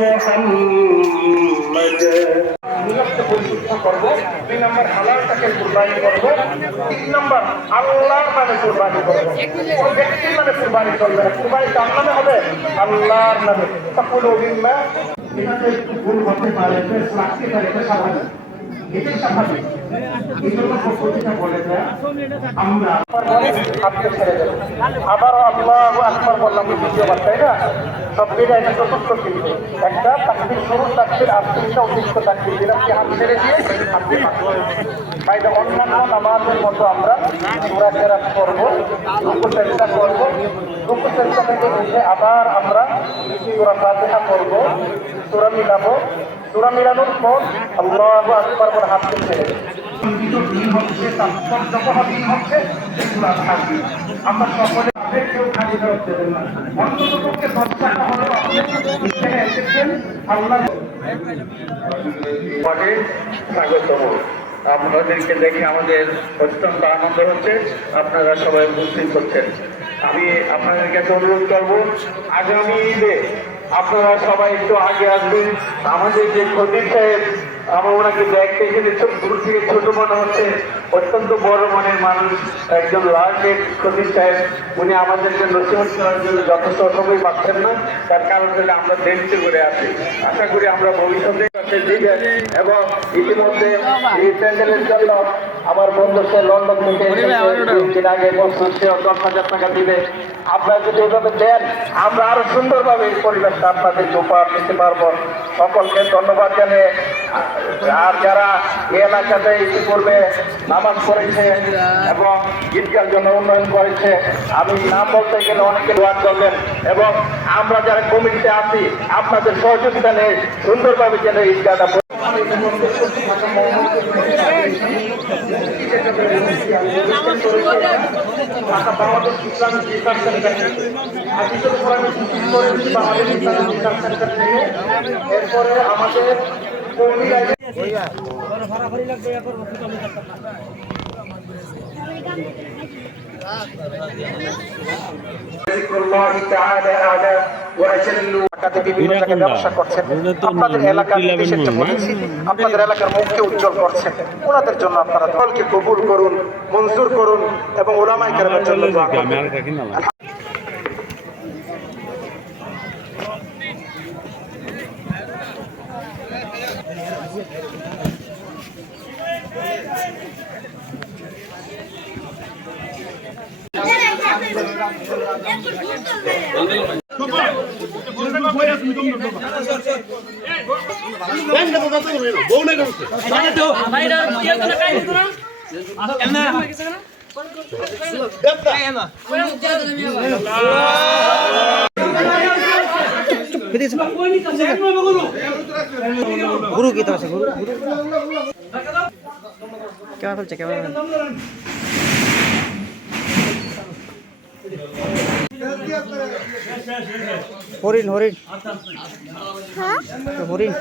محمدا পরিশুদ্ধ করব, 2 নম্বর হালালটাকে কুরবানি করব, 3 নম্বর আল্লাহর নামে কুরবানি করব। কোন ব্যক্তির নামে কুরবানি করবে না, কুরবানি কার নামে হবে? আল্লাহর নামে। তাকুলু বিল্লাহ। এটাতে একটু ভুল হতে পারে, লাগতে পারে, এটা স্বাভাবিক, এটাই স্বাভাবিক। এই জন্য প্রতিটা বলে দেয় আমরা হাতকে ছেড়ে দেব, আবার আল্লাহু আকবার বললাম দ্বিতীয়বার, তাই না? সব মিলে এটা চতুর্থ কিন্তু একটা তাকবীর, শুরু তাকবীর, আর 3টা অতিরিক্ত তাকবীর দিলাম, কি হাত ছেড়ে দিয়ে আপনি বাইরে অন্যান্য নামাজের মতো আমরা সূরা কেরাত করবো, রুকু সেজদা করবো, রুকু সেজদা থেকে উঠে আবার আমরা সূরা ফাতিহা করবো, সূরা মিলাবো, সূরা মিলানোর পর আল্লাহু আকবার বলে হাতকে ছেড়ে দেব। আমরা সকলে কেউ খালি দেবেন না, অন্তত পক্ষে 10 টাকা হলেও আপনি এখানে এসেছেন আল্লাহ স্বাগতম। আপনাদেরকে দেখে আমাদের অত্যন্ত আনন্দ হচ্ছে, আপনারা সবাই উপস্থিত হচ্ছেন। আমি আপনাদের কাছে অনুরোধ করবো, আগামী ঈদে আপনারা সবাই একটু আগে আসবেন। আমাদের যে খতিব সাহেব, আমার ওনাকে দেখতে এখানে দূর থেকে ছোট মনে হচ্ছে, অত্যন্ত বড় মনের মানুষ, একজন লার্নেড খতিব সাহেব। উনি আমাদেরকে নসিহত করার জন্য যথেষ্ট সময় পাচ্ছেন না, তার কারণ হলে আমরা দেরিতে করে আছি। আশা করি আমরা ভবিষ্যতে দিবেন। এবং ইতিমধ্যে এই প্যান্ডেলের জন্য আমার বন্ধু সে লন্ডন থেকে দিন আগে বলছে সে 10,000 টাকা দিবে। আপনারা যদি ওইভাবে দেন, আমরা আরো সুন্দরভাবে এই পরিবেশটা আপনাদেরকে উপহার দিতে পারবো। সকলকে ধন্যবাদ জানিয়ে, আর যারা এই এলাকাতে ইতিপূর্বে নামাজ পড়েছে এবং ঈদগার জন্য উন্নয়ন করেছে, আমি নাম বলতে গেলে অনেকে দোয়া করবেন, এবং আমরা যারা কমিটিতে আছি আপনাদের সহযোগিতা নিয়ে সুন্দরভাবে যেন ঈদগাহটা বাংলাদেশ ইসলামিক রিসার্চ সেন্টার হাদিসের উপর আমি সূচিত করেছি বাংলাদেশ ইসলামিক রিসার্চ সেন্টার থেকে। এরপরে আমাদের বিভিন্ন জায়গায় ব্যবসা করছেন, আপনাদের এলাকার বিশেষজ্ঞ বলেছি, আপনাদের এলাকার মুখকে উজ্জ্বল করছেন, ওনাদের জন্য আপনারা দলকে কবুল করুন, মঞ্জুর করুন এবং ওলামায়ে কেরামের জন্য দোয়া করুন। গুরু কি আছে? গুরু কেমন চলছে? কেমন হরিণ হরিণ হরিণ